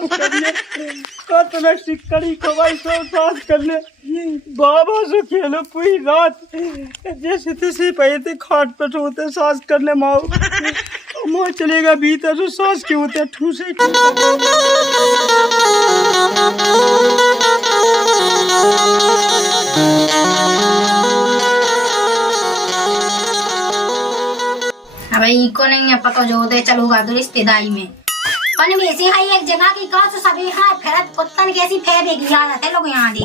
सास करने कतना सिकड़ी खवाई सब सास करने बाबा से खेलो पूरी रात जैसे तैसे पे थे खाट पे होते सास करने माओ मोह चलेगा भीतर तो सास के होते ठूसे भाई को नहीं है पता जो होते चलूगा तो रिश्तेदारी में पन वैसे है एक जगह की कहां से सभी हां फेरत पत्तन कैसी फेंक आ जाते लोग यहां दे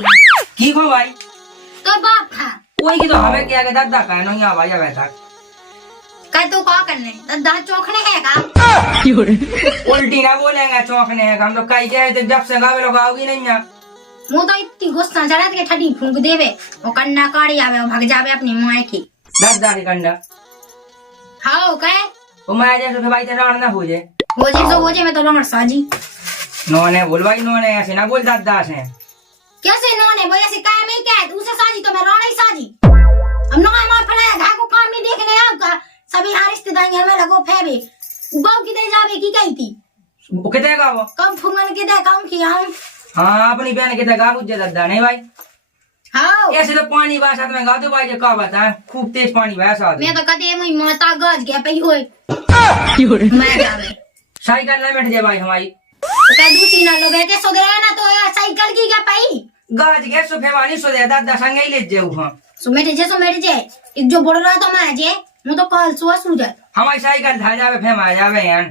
की को भाई तो बाप था कोई की तो हमें क्या के दादा का नो यहां भाई बैठा कह तू का करने दादा चौखने है का उल्टी ना बोलेंगे चौंकने है हम तो कई गए तो जब से गावे लोग आओगी नहीं ना मुंह तो इतनी गुस्सा चढ़ा के ठडी फूंक देवे वो कन्ना काड़ी आवे भाग जावे अपनी मुंह की दादा के कंडा हां कहे वो मैं जैसे के भाई तेरा ना हो जाए वो जे मैं तो लमड़ साजी नोने बोल भाई नोने ऐसे ना बोल दादा से कैसे नोने भाई ऐसे काय में क्या है उसे साजी तो मैं रोना ही साजी हम नो मां फलाया घा को काम नहीं देखने आऊंगा सभी हां रिश्तेदार में लगो फेबे बाऊ की दे जावे की कही थी वो कितने का वो कम फुंगन के दे काम किया हां अपनी बहन के गा बुझे दादा नहीं भाई हां ऐसे तो पानी बा साथ में गा दो भाई का बता खूब तेज पानी बहा साथ मैं तो कदे मई माता गज गया पई होए मैं जावे साइकिल ना बैठ जाए भाई हमारी तो कह दूसरी ना लोग है सो गया ना तो साइकिल की क्या पई गाज के सो फेवानी सो दे दादा संग ही ले जाऊ हां सो मेरे जे एक जो बोल रहा तो मैं जे मु तो कल सो जा हमारी साइकिल धा जावे फेमा जावे यार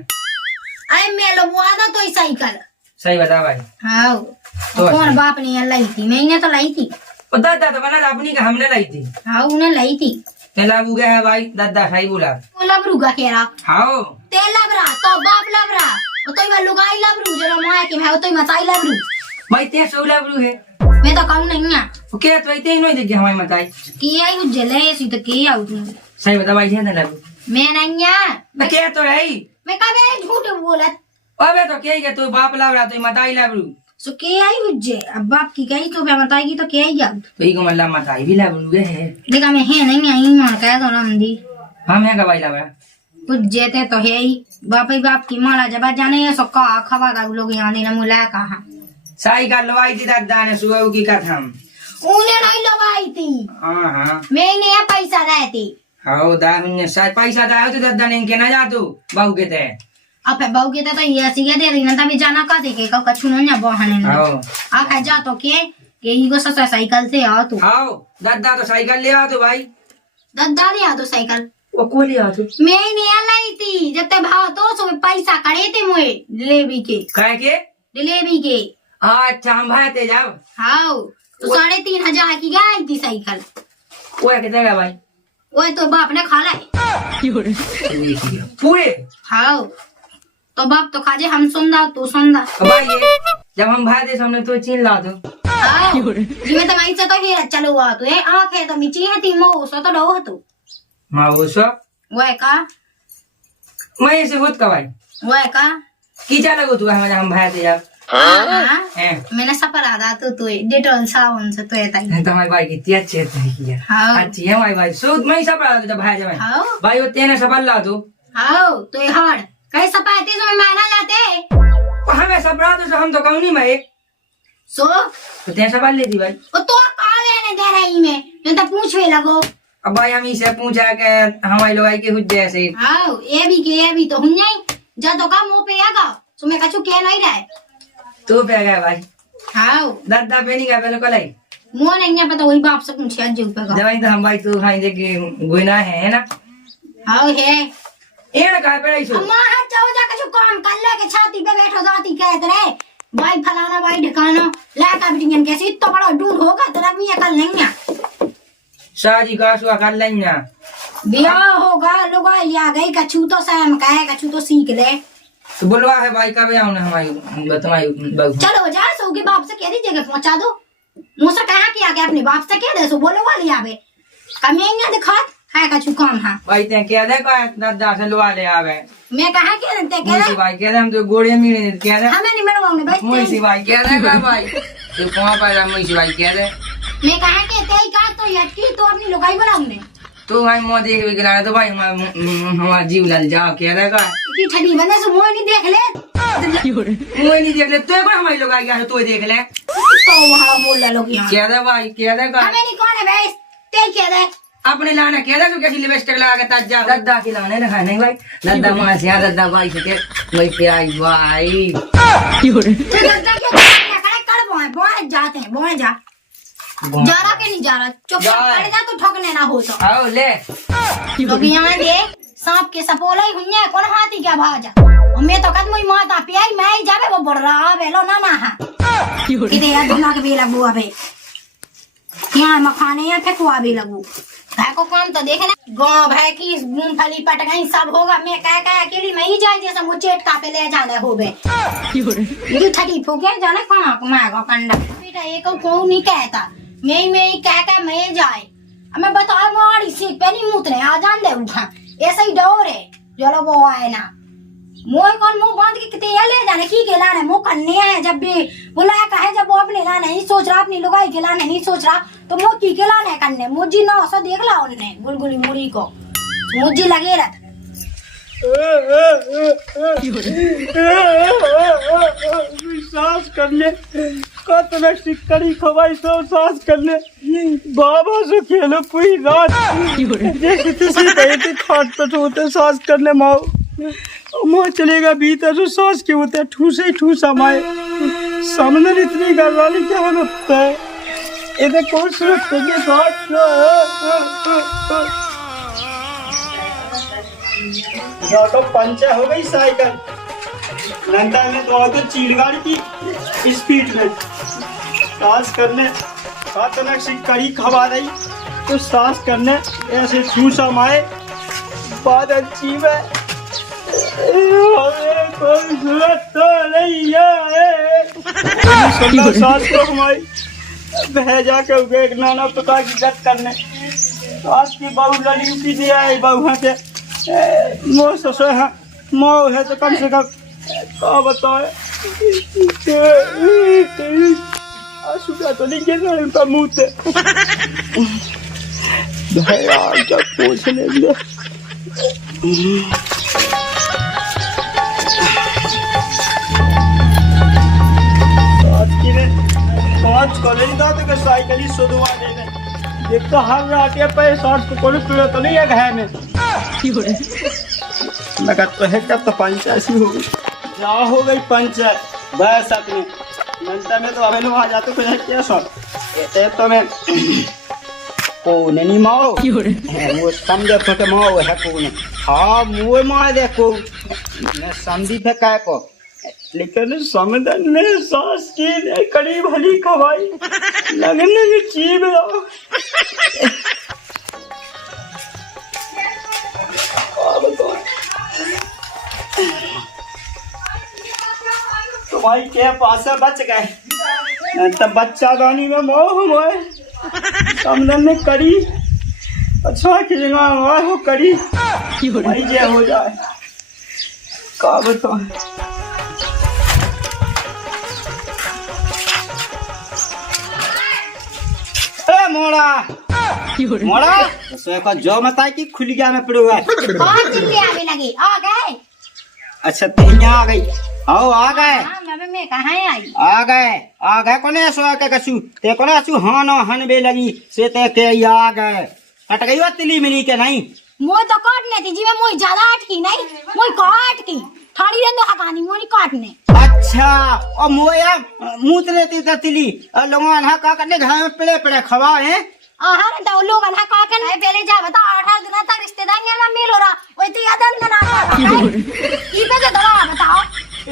आई मैं लो वादा तो साइकिल सही बता भाई हां तो कौन बाप ने लाई थी मैंने तो लाई थी वो दादा तो बना अपनी का हमने लाई थी हां उन्हें लाई थी तेला बुगे है भाई दादा सही बोला लबरूगा केरा हां ते लबरा तो बाप लबरा तो मैं लुगाई लबरू जरा माय के मैं तो मचाई लबरू भाई ते सोला ब्रू है मैं तो कहूं नहीं है वो क्या तो इतने नहीं देखे हमारी मताई की आई उजले सी तो के आउ तू सही बता भाई है ना लगू मैं नहीं है मैं क्या तो रही मैं कबे झूठ बोलत अबे तो क्या तू बाप लावरा तू मताई लावरू सो के आई उज्जे अब बाप की कही तो मैं बताएगी तो के आई जाऊ तो इको मल्ला मताई भी लावरू है देखा मैं है नहीं आई मान कह दो ना मंदी हम है का भाई लावरा उज्जे ते तो है ही बाप की माला जब जाने है सो का खवा दा लोग यहां देना मुला कहा साइकिल लवाई थी दादा ने सुबह की कथा उन्हें नहीं लवाई थी हां हां मैंने पैसा रहती हां दा ने पैसा दा तो दादा ने के ना जा तू बाऊ के ते अब बहू के तो ये सिगे दे रही ना तभी जाना का देखे का कछु न बहने ने आ खा जा तो के ही को ससा साइकिल से आ तू आओ दादा तो साइकिल ले आ तो भाई दादा ले आ तो साइकिल वो को ले आ तू मैं नहीं लाई थी जब ते भाव तो सो पैसा करे थे मोए डिलीवरी के काहे के डिलीवरी के अच्छा हम भाई ते जाओ हां तो 3,500 की गई थी साइकिल वो के देगा भाई ओए तो बाप ने खा लाई पूरे हां तो बाप तो खाजे हम सुनदा तू सुनदा भाई ये जब हम भाई दे हमने तो चीन ला दो जिमे तो मैं से तो हे चलो आ तू ए आंख है तो मिची है ती मो सो तो डो तू मां वो सो ओए का मैं ऐसे होत का भाई ओए का की जा लगो तू हम भाई दे जा हां मैंने सपर आदा तो डेटॉल साबुन से तो एता तुम्हारे भाई की अच्छी है की हां अच्छी है भाई सो मैं सपर आदा जब भाई जा हां भाई वो तेने सपर ला दो हां तो हाड़ कई सपाती से माना जाते हमें सपरा तो हम तो कहूं नहीं मैं सो तो तेरे सपर ले दी भाई ओ तो का लेने दे रही मैं तो पूछवे लगो अब भाई हम इसे पूछा के हमारे लोग आई के हुज जैसे हां ये भी तो हुन नहीं जा तो का मुंह पे आगा सो मैं कछु के नहीं रहे तू पे गया भाई हां दादा पे नहीं गया बिल्कुल आई मुंह नहीं है पता वही बाप से पूछे आज ऊपर का जब तो हम भाई तू खाई दे के गुना है ना हां है एड़ का पे रही सो अम्मा हाथ जाओ जा कछु काम कर ले के छाती पे बैठो जाती कहत रहे भाई फलाना भाई ढकाना लाका बिटियन कैसे इतना बड़ा ढूंढ होगा तेरा भी अकल नहीं है शादी का सुआ कर लेना ब्याह होगा लोग आ गई कछु तो शर्म का है कछु तो सीख ले तो बुलवा है भाई कब आऊं ना हमारी तुम्हारी बहू चलो जा सो के बाप से कह दी जगह पहुंचा दो मुझसे कहा कि आगे अपने बाप से कह दे सो बोलो वाली आवे कमियां दिखा है कछु काम हां भाई ते क्या दे का दादा से लुआ ले आवे मैं कहा कि ते कह मुझे भाई कह दे हम तो गोड़े मिले क्या दे हमें नहीं मिलवाऊंगे भाई मुझे भाई कह दे का भाई तो कहां पर मुझे भाई कह दे मैं कहा कि ते का तो यटकी तो अपनी लुगाई बनाऊंगे तो भाई मो देख भी गला तो भाई हमारा जीव लल जा कह दे का इतनी ठंडी बने से मुंह नहीं देख ले मुझे नहीं देख ले तो एक बार हमारी लोग आ गया है तो ही देख ले तो वहां बोल ले लोग यहाँ क्या दे भाई क्या दे हमें नहीं कौन है भाई ते क्या दे अपने लाना क्या दे तू कैसी लिपस्टिक लगा के ताजा दद्दा की लाने ना खाने भाई दद्दा मां से दद्दा भाई से के भाई प्याज भाई तू दद्दा क्यों कर बोए जाते हैं बोए जा जा रहा के नहीं जा रहा चुपचाप खड़े जा तो ठोकने ना हो तो आओ ले लोग यहाँ देख सांप के सपोला ही हुई है कौन हाथी क्या भाजा और मैं तो कद मुई माता पियाई मैं ही जावे वो बढ़ रहा बेलो ना ना हा किते यार दिमाग भी लगू अबे यहाँ मखाने यहाँ फेंकवा भी लगू भाई को काम तो देखे ना गाँव भाई की मूंगफली पट गई सब होगा मैं कह अकेली मैं ही जाए जैसा मुझे चेट पे ले जाने हो बे ये ठगी फूके जाने कहाँ मांगो कंडा बेटा एक को नहीं कहता मैं ही कह मैं जाए मैं बताओ मारी सीख पे नहीं मुतने आ जान दे उठा ऐसा ही डोर है चलो वो आए ना मोह कौन मुंह बांध के किते ले जाने की के लाने मुंह करने है जब भी बुलाया कहे जब वो अपने लाने नहीं सोच रहा अपनी लुगाई के लाने नहीं सोच रहा तो मुंह की के लाने करने मुझी ना ऐसा देख ला उन्होंने गुलगुली मुड़ी को मुझी लगे रहा सांस करने कतना सिकड़ी खवाई सो सांस करने बाबा से खेलो पूरी रात जैसे तैसे कहते खाट पे होते सांस करने माँ चलेगा भीतर तो सांस के होते ठूसे ठूस हमारे सामने इतनी गलवाली क्या होता है इधर कौन सूरत करके सांस तो पंचर हो गई साइकिल नंदा ने तो चीड़गाड़ी की स्पीड में सांस करने अचानक से कड़ी खवा रही तो सांस करने ऐसे छूसा माए बात अच्छी है कोई जरूरत तो नहीं है सांस को हमारी बह जाके उगे नाना प्रकार की गत करने सांस की बहू लड़ी उठी दिया है बहू से मोह ससुर है मोह है तो कम से कम क्या बताए आंसू तो नहीं गिर रहा उनका मुंह से यार क्या पूछ लेंगे पाँच कॉलेज था तो साइकिल ही सुधवा देने देख तो हर आटे पे शॉर्ट को कोई पीड़ा तो नहीं है घर में मैं कहता है कब तो पंचायत हो गई क्या हो गई पंचायत बस अपने मनता में तो अवेलो आ जाते फिर क्या शॉर्ट ये तो मैं कौन नहीं माओ वो समझे फटे माओ है कौन हाँ मुँह मार देखो मैं समझी थे काय को लेकिन समझन ने सांस की कड़ी भली खवाई लगने की चीज तुम्हारी के पास बच गए तब बच्चा गानी में मोह मोह समझन ने कड़ी अच्छा की जगह हो कड़ी भाई जय हो जाए का बताओ मोड़ा तो जो मताई की खुल गया मैं पड़ूंगा कौन चिल्ले आगे लगी आ गए अच्छा तो यहाँ आ गई आओ आ गए मैं कहाँ आई आ गए कोने सो के कसू ते कोने असू हां न हनबे लगी से ते के आ गए कट गई तिली मिली के नहीं मोय तो काटने थी जी मैं मोय ज्यादा अटकी नहीं मोय काट की थाड़ी रंदो हकानी मोनी काटने अच्छा और मोया मूत लेती तो तिली लोगन हा का करने घर में पड़े पड़े खवा है आहार तो लोग ना का के नहीं पहले जा बता 8 दिन तक रिश्तेदारियां में मिल हो रहा ओए तो यादन ना ई पे जो दवा बताओ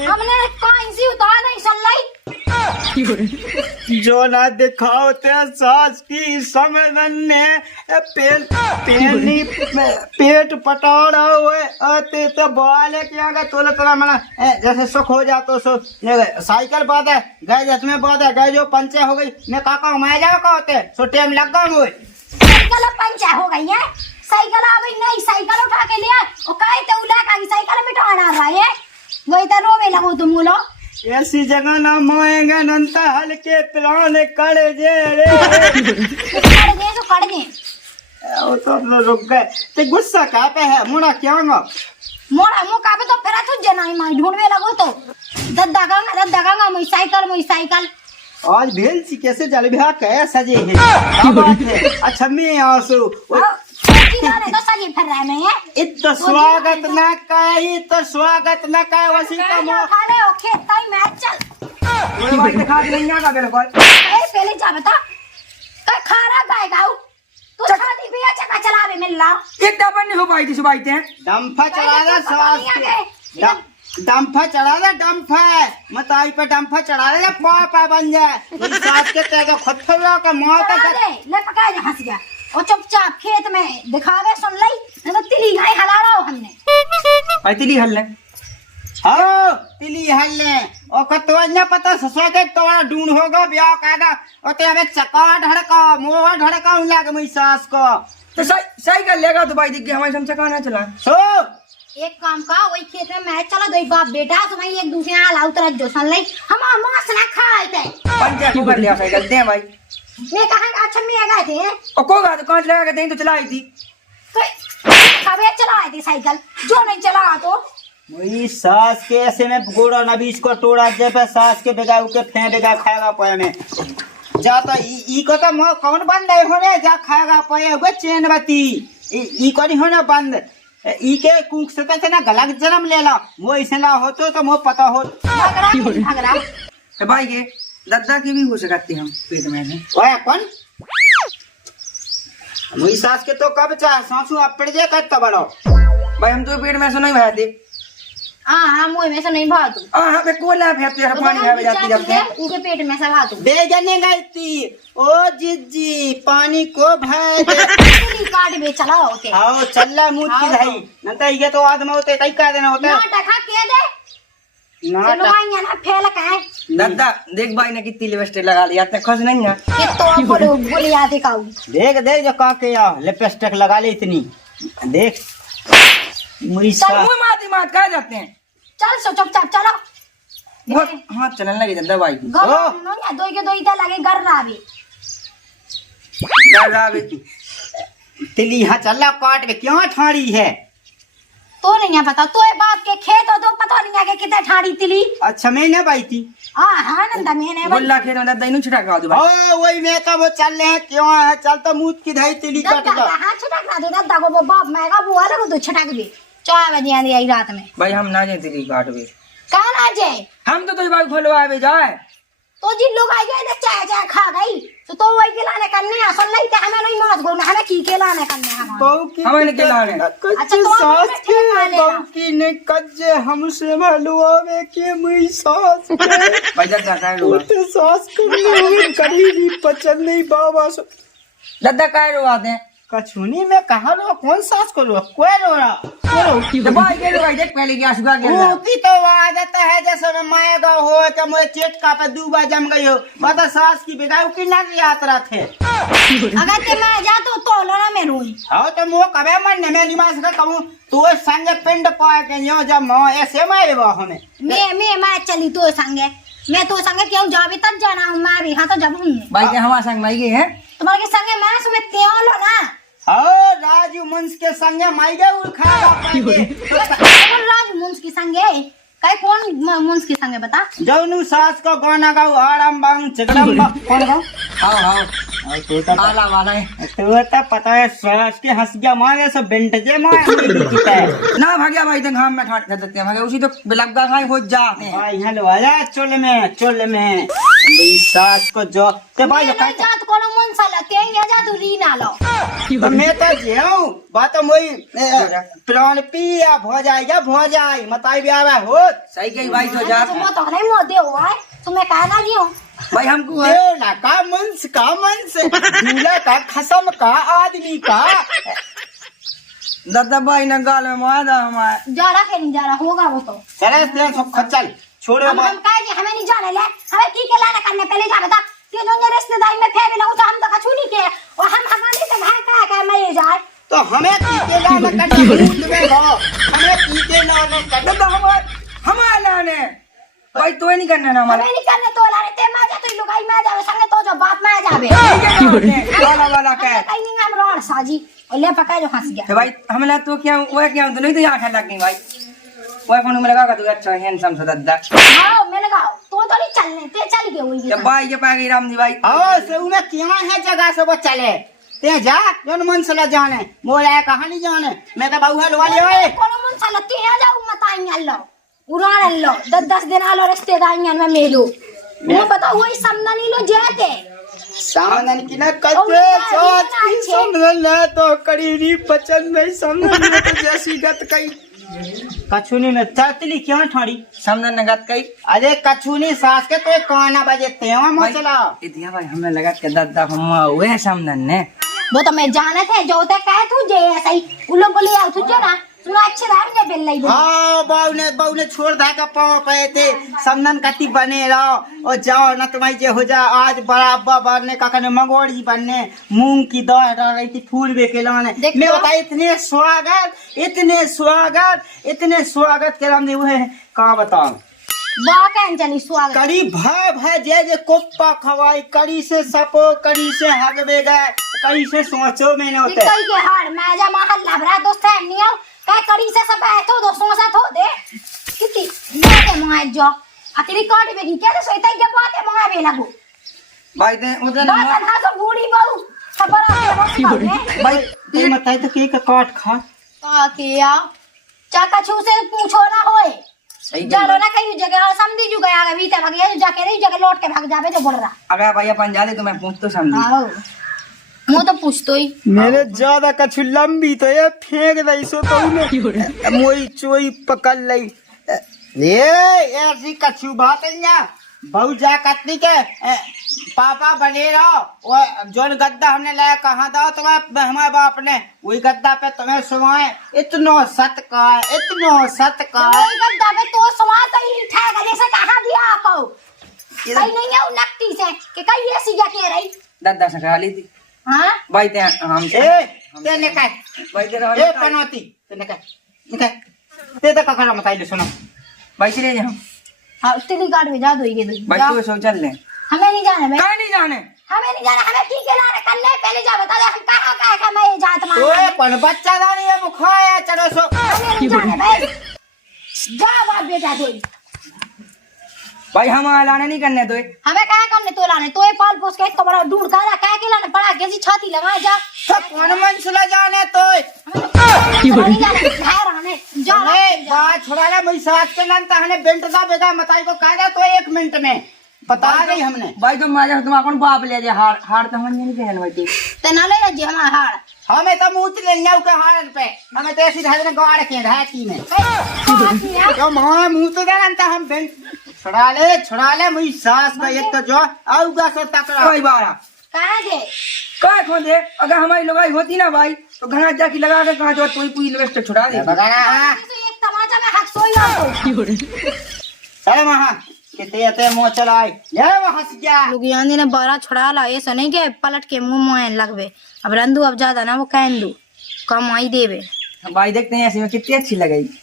हमने कौन सी उतार नहीं सल्लाई जो ना दिखाओते सास की समझन ने पेट पटाड़ा हुए आते तो बाल है क्या गए तोले तोला मना जैसे सुख हो जा तो सो साइकिल बात है गए जसमें बात है गए जो पंचे हो गई मैं काका मैं जाओ का होते सो टाइम लग गया मुझे साइकिल पंचे हो गई है साइकिल आ गई नहीं साइकिल उठा के लिया और काहे तो उला का साइकिल में टाड़ा रहा है वही तो रोवे लगो तुम बोलो ऐसी जगह ना मोएंगे नंता हल्के प्लान कर जे रे कर दे वो तो रुक गए ते गुस्सा का पे है मुड़ा क्या नो मोड़ा मुंह का पे तो फिर तू जना ही माई ढूंढवे लगो तो दद्दा साइकिल आज भेल सी कैसे जल बिहा कहे सजे है क्या बात है। अच्छा मैं आसो तो सजी फिर रहे में है इतना स्वागत न कहे तो स्वागत न कहे वसी का मो खड़े हो खेत ताई मैच चल कोई भाई दिखा के नहीं आगा बिल्कुल पहले जा बता कई खारा गाय गाऊ तू शादी भी अच्छा चलावे मिल ला एक दबन नहीं हो पाई थी सुबाई ते डंफा चढ़ा दे सास के डंफा चढ़ा दे डंफा मताई पे डंफा चढ़ा दे पा बन जाए मेरी सास के तेरे खुद फलो का मौत दे ले पका जा हंस गया और चुपचाप खेत में दिखावे सुन लई नहीं तो तिली गाय हला रहा हो हमने आई तिली हल ले हाँ तिली हल्ले और कतो न पता ससुर के तोड़ा ढूंढ होगा ब्याह कागा और ते हमें चका ढड़का मोह ढड़का लागे मेरी सास को तो सही कर लेगा तो भाई दिख गया हमारे हमसे कहां चला सो एक काम का वही खेत में मैच चला दो बाप बेटा तुम्हें एक दूसरे हाल उतर जो सुन लई हम मांस ना खाए थे पंजा को कर लिया साइकिल दे भाई मैं कहा अच्छा मैं गए थे और को बात कांच लगा के दें तो चलाई थी कभी चलाए थी साइकिल जो नहीं चला तो मेरी सास के ऐसे में गोड़ा न बीच को टोड़ा जे पे सास के बेगाऊ के फेंटेगा खाएगा पाए में जा तो ई को तो मो कौन बंद है होने जा खाएगा पाए हुए चैन बती ई को नहीं होना बंद ई के कुक से तो ना गलत जन्म ले ला वो इसे ला हो तो मो पता हो झगड़ा तो भाई के दद्दा की भी हो सकती हम पेट में है ओए कौन मेरी सास के तो कब चाह सासू आप पड़ जाए कब बड़ो भाई हम तो पेट में से नहीं भया थे हाँ मुंह में से नहीं भातू हां पे कोला फेंकते हैं पानी है जाती जाती उनके पेट में से भातू दे जाने गई ओ जिज्जी पानी को भय दे काट बे चला होते आओ चल्ला मुंह की धाई नंतर ये तो आदमी होते कई का देना होता है नाटक हाँ के दे नाटक चलो आइए ना फेल का है दद्दा देख भाई ने कितनी लिपस्टिक लगा लिया इतना खुश नहीं है ये तो बोले याद काऊ देख देख जो का के आ लिपस्टिक लगा ले इतनी देख मेरी चल सास मुंह माती मात कह जाते हैं चल सो चुपचाप चलो वो हां चलने लगी दद्दा भाई की घर नो या दो के दो इधर लगे घर रावे दद्दा भी तिली हाँ चल्ला काट में क्यों ठाड़ी है तो नहीं है पता तो ये बाप के खेत हो तो पता नहीं है कि कितने ठाड़ी तिली अच्छा मैंने बाई थी हाँ नंदा मैंने गोल्ला खेत में दद्दा इनु छिटा का दो भाई ओ वही मैं तो वो चल रहे हैं क्यों है चल तो मुंह की धाई तिली काट दद्दा दो हाँ छटक ना दे दद्दा को वो बाप मैगा बुआ लगो तो छटक भी 4 बजे आंधी आई रात में भाई हम ना जे तिली काट भी कहाँ आ जाए हम तो भाई खोलवा भी जाए तो जिन लोग आई गए चाय चाय खा गई तो वही के लाने करने सुन लाई थे हमें नहीं मौत बोलना हमें की के लाने करने हमारे बहू की हमें निकल लाने अच्छा तो सास के बहू की ने कज्जे हमसे भलुआवे के मेरी सास भाई दद्दा कह लो होते सास करने कभी भी पचन नहीं बाबा दद्दा कह रो आते हैं कछुनी में कहा लो कौन सास को लो कोई रो रहा तो भाई के लो भाई देख पहले क्या सुगा के वो की तो आदत है जैसे मैं माएगा हो तो मुझे चेट का पे दूबा जम गई हो बता सास की बेगाऊ की ना यात्रा थे अगर ते मैं जा तो लो ना मैं रोई आओ तो मो कबे मन में निवास का कहूं तो संग पिंड पा के यो जब मो ऐसे मारे वो हमें मैं चली तो संगे मैं तो संगे क्यों जावे तब जाना हूं मैं भी हां तो जब हूं भाई के हमारे संग माई गए हैं तुम्हारे संगे मैं सुमे तेल लो ना हाँ राजू मुंस के संगे माई गए उखाड़ा पाएंगे राज मुंस के संगे काय कौन मुंस के संगे बता जौनु सास को गाना गाओ आड़म बांग चिकड़म कौन गाओ आओ तो तो आला वाला है तो पता है सास के हंस गया मारे सब बेंटजे मारे ना भाग्या भाई देख हम में ठाट कर देते हैं भाग्या उसी तो बिलग्गा खाए हो जाते हैं भाई हेलो आजा चुल में मेरी सास को जो ते भाई मैं नहीं जात कोनो मुंस लते या जा तू ली ना लो तो मैं तो जेऊ बात मोई प्राण पिया भो जाए मताई भी आवे हो सही कही भाई तो जा तुम तो नहीं मो दे हो है तुम्हें कहा ना जियो भाई हमको देवला का मंस दूल्हा का खसम का आदमी का दद्दा भाई ने गाल में मार दा हमारे जा रहा के नहीं जा रहा होगा वो तो चले सब चल छोड़ो हम कहे जी हमें नहीं जाने ले हमें की के लाना करने पहले जा बता ये दोनों रिश्तेदारी में फैमिली लोग तो हम तो कछूनी के और हम हमारे से भाई का मैं जाए तो हमें की के लाना करना हमें की के लाना करना दद्दा हमारे लाने भाई तो नहीं करना ना हमारा हमें नहीं करने तो लाने ते मैं जा तो लुगाई मैं जावे संगे तो जो बाप मैं जावे वाला वाला क्या कहीं नहीं हम रोड साजी और ले पका जो हंस गया तो भाई हमला तो क्या वो क्या तो नहीं तो आंखें लग गई भाई वो फोन में लगा का तू अच्छा हैंडसम सा दद्दा हां मैं लगाओ तो नहीं चलने ते चल गए हुई जब भाई के पागे राम जी भाई हाँ से उमे क्या है जगह से वो चले ते जा जोन मन से जाने मोला कहानी जाने मैं तो बहु हलवा ले ओए कोनो मन साला ते आ जाऊ मत आई अल्लाह उड़ान अल्लाह 10 दिन आलो रिश्तेदारियां में मेलो मैं पता हुई समदनी लो जाते सामने की ना और कच्चे क्या सोच ये की ना समझ ले तो करीबी पचन नहीं समझ में तो जैसी गत कई कछुनी में चतली क्यों ठड़ी समझन नगत कई अरे कछुनी सास के तो काना बजे तेवा मो चला इतिया भाई हमें लगा के दादा हम हुए समझन ने वो तो मैं जाना थे जो ते कह तू जे ऐसा ही उन लोग बोले आओ तुझे ना सुना अच्छे राम ने बेल लाई हाँ बाऊ ने छोड़ दा का पाँव पे थे समनन कति बने रहो और जाओ न तुम्हारी जे हो जा आज बराबर बनने का कने मंगोड़ी बनने मूंग की दाल डाल रही थी फूल बेके लाने देख मैं तो। बता इतने स्वागत के हमने वो है कहाँ बताओ बाकन चली स्वागत कड़ी भा जे कोप्पा खवाई कड़ी से सपो कड़ी से हगबे गए कड़ी से सोचो मैंने होते कई के हार मैं जा महल लबरा दोस्त है नहीं आओ कह कड़ी से सब बैठो दोस्तों साथ हो दे कितनी बातें मंगाए जो अतरी काट बेगी क्या तो सोईता के बातें मंगाए बे लगो भाई दे उधर बात ना तो बूढ़ी बहू खबर है भाई ते बताए तो के का काट खा का किया चाका छू से पूछो ना होए सही चलो ना कहीं जगह और समझी जू गया अभी तक भाग जाके नहीं जगह लौट के भाग जावे जो बोल रहा अगर भाई अपन जाले तो मैं पूछ तो समझी आओ मुंह तो पूछ तो ही मेरे ज्यादा कछु लंबी तो ये फेंक दई सो तो उन्हें मोई चोई पकड़ लई ये ऐसी कछु बात है ना बहु जा कतनी के पापा बने रहो वो जोन गद्दा हमने लाया कहाँ दो तुम्हें हमारे बाप ने वही गद्दा पे तुम्हें सुनाए इतनो सत का कोई गद्दा पे तो समाता ही ठेगा जैसे कहां दिया आपको कहीं नहीं है नकटी से कि कहीं ऐसी जा के रही दादा से कहा ली थी हां भाई ते हम ए तेने का भाई ते ए पनौती तेने का ते तो ककरा बताइले सुनो भाई चले जा हां तेरी गाड़ में जा दो ये दो भाई तू सो चल ले हमें नहीं जाना भाई कहीं नहीं जाने हमें नहीं जाना हमें ठीक है लाने कल पहले जा बता दे हम कहां का मैं जात मान ओए कौन बच्चा दानी है बुखाया चलो सो हमें नहीं जाना भाई जा बाप बेटा दो भाई हम लाने नहीं करने तो हमें कहां करने तो लाने तो पाल पोस के तो बड़ा दूर का कह के लाने पड़ा कैसी छाती लगा जा तो कौन मनसुला जाने तो नहीं जाना बाहर आने जा नहीं बात छोड़ा ले मैं साथ के लंता हमने बेंट दा बेगा मताई को कह दे तो 1 मिनट में बता गई हमने भाई तुम माजा तुम कौन बाप ले जा हार तो हम नहीं कहन भाई ते ना ले जी हमारा हाड़ हमें तो मुंह ले जाऊ के हारन पे हमें तो ऐसी धारे गाड़ के धाती में तो मां मुंह तो जानता हम बेंट छोड़ा ले मुई सास का एक तो जो आऊगा सो तकड़ा कोई बारा कहां जे काय खो दे अगर हमारी लगाई होती ना भाई तो घना जाके लगा के कहां जो कोई पूरी इन्वेस्ट छुड़ा दे बगाना हां तो एक तमाचा में हक सोई आपको चल वहां किते मुंह चलाए ले वहां हंस गया लोग यानी ने 12 छुड़ा ला ऐसा नहीं के पलट के मुंह मोए लगवे अब रंदू अब ज्यादा ना वो कहन दू कम आई देवे भाई देखते हैं ऐसे में कितनी अच्छी लगेगी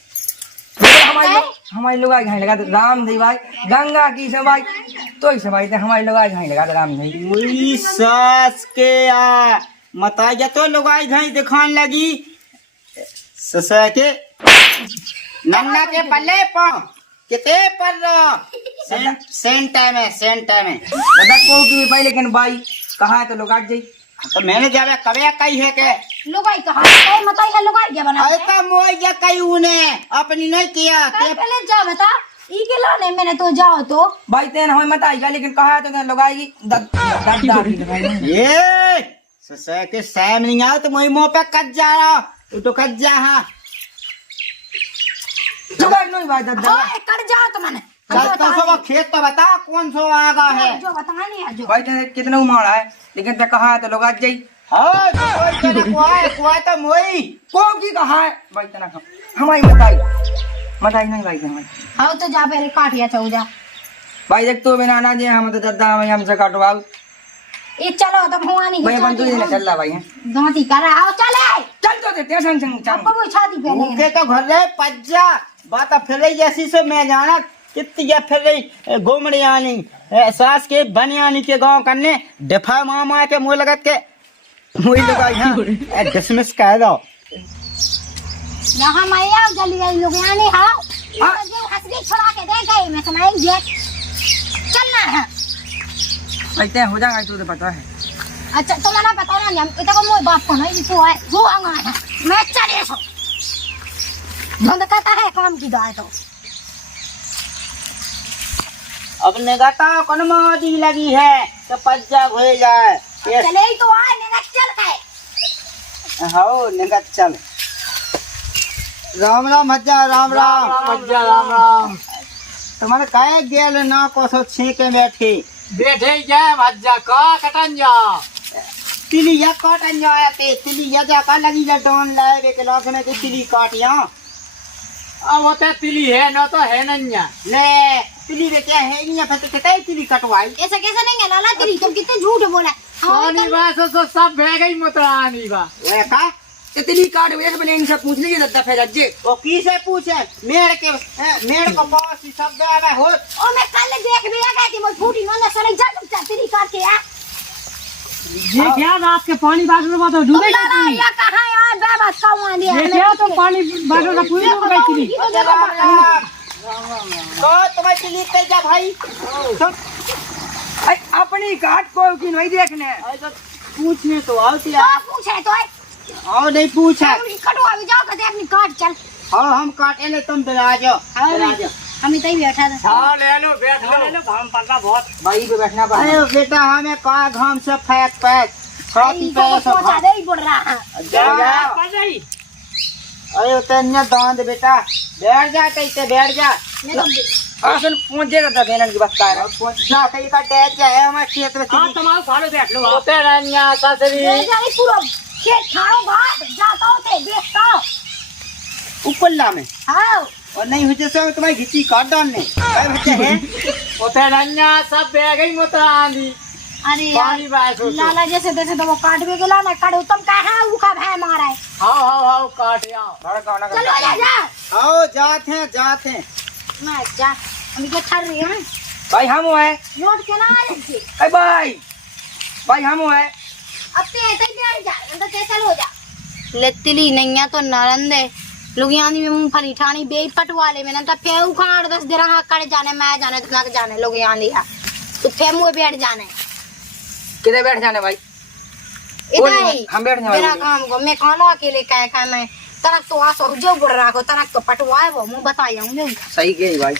हमारी लोग घाई लगा राम दी भाई गंगा की से भाई तो ही भाई हमारी लोग घाई लगा राम दी मुई सास के आ मता जा तो लुगाई घाई दिखान लगी ससा के नन्ना के पल्ले पा किते पर सेंट टाइम है दादा को की भाई लेकिन भाई कहा तो लोग आज जाई तो मैंने जावे कबे कही है के लुगाई कहा कई मतई है लुगाई क्या बना ऐसा मोई जा कही उने अपनी नहीं किया कई पहले जा बता ई के लाने मैंने तो जाओ तो भाई तेन हमें मत आएगा लेकिन कहा तो लोग आएगी दादा ये ससा के सैम नहीं आओ तो मोई मुंह पे कट जा रहा तू तो कट जा हां जुगाड़ नहीं भाई दादा ओए कर जाओ तो मैंने तो सो खेत तो बता कौन सो आगा है जो बता नहीं है जो भाई तेरे कितना उमाड़ा है लेकिन ते कहा तो लोग आज जाई हां कोई तेरे कुआ तो मोई को की कहा है भाई तना हमारी बताई नहीं भाई हमारी हां तो जा पहले काटिया चौ जा भाई देख तो बिना ना जे हम तो दादा हम हमसे काटवाओ ये चलो तो भवानी भाई अपन तू ही चल रहा भाई गांधी कर आओ चले चल तो ते संग संग चल आपको वो छाती पहले मुके तो घर रे पज्जा बात फिर रही जैसी से मैं जाना कितनी या फिर रही घूमड़ी आनी सास के बनियानी के गांव करने डफा मामा के मुंह लगत के मुई लगा यहां डिसमिस कह दो यहां मैं आ जल्दी जल्दी लोग आने हां जो हंस के छोड़ा के दे गए मैं सुनाई जे चल ना है ऐसे हो जाएगा तो पता है। अच्छा तो मैंने पता ना हम इतना को मोर बाप को नहीं तो है वो आंगा है मैं चले सो बंद कहता है काम की गाय तो अब निगता कौन मोदी लगी है तो पज्जा हो जाए ये चले ही तो आए मेरा चल गए हो निगत चल। राम राम भज्जा राम राम भज्जा राम राम। तुम्हारे काहे गेल ना को सो छीके बैठी बैठे जाए भज्जा का कटन जा तिली या काटन जाया ते तिली या जा का लगी जा डोन लाए बे के लाख में के तिली काटिया अब होता तिली है ना तो है नन्या ले तिली बे क्या है नहीं फटे कितने तिली कटवाई ऐसा कैसा नहीं है लाला तेरी तुम कितने झूठ बोला पानी बा सो सब बह गई मुतरानी बा वे का इतनी काट वेट बने इनसे पूछ लीजिए दद्दा फिर अज्जे वो किसे पूछे मेड़ को पास ही सब गया हो ओ मैं कल देख भी आ गई थी मैं फूटी ना सड़क जा तुम तेरी काट के आ ये क्या रात के पानी बाटल में तो डूबे लाला या कहां यार बाबा कौन दिया ये क्या तो पानी बाटल का पूरी डूब गई थी तो तुम्हें तिली पे जा भाई अपनी काट को की नहीं देखने पूछने तो आती क्या पूछे तो और नहीं पूछा कटवा भी जाओ कहते अपनी काट चल हाँ हम काटे ले तुम बिला जाओ हम इतना ही बैठा था हां ले लो बैठ लो घाम पड़ रहा बहुत भाई पे बैठना पड़ा। अरे बेटा हमें कहा घाम से फैक पैक छाती पे सब सोचा दे ही पड़ रहा है जा पड़ गई। अरे उतने दांत बेटा बैठ जा कैसे बैठ जा मैं तो आसन पहुंचे दद्दा देने की बात कर रहा हूं। जा कहीं का डैच जाए हमारे खेत में हां तुम्हारे सारे बैठ लो होते नन्या ससरी ले जानी पूरा खेत खाओ बात जाता होते देखता उपल्ला में हां और नहीं हो जैसे तुम्हारी घिची काट डालने बच्चे हैं होते नन्या सब बह गई मुतरानी अरे पानी बाय सो लाला जैसे तैसे तो वो काट भी गेला ना काट तुम कहां उखा भाई मारा है हां काट आओ बड़ा गाना चलो जा जा आओ जाते हैं मैं जा हम क्या कर रहे हैं भाई हम है लौट के ना आ रहे थे ए भाई हम है अब ते ऐसे ही बैठ जा अंदर ते चल हो जा लत्तली नहीं है तो नरंदे लुधियानी में मूंगफली ठानी बे पटवाले में ना तो फे उखाड़ 10 दिन कर जाने मैं जाने तो ना जाने लुधियानी है तो फे मुंह बैठ जाने किधर बैठ जाने भाई इधर ही हम बैठने वाले मेरा काम को मैं खाना अकेले क्या मैं तरक तो आसो जो बोल रहा को तरक तो पटवाए वो मुंह बताया हूं सही कही भाई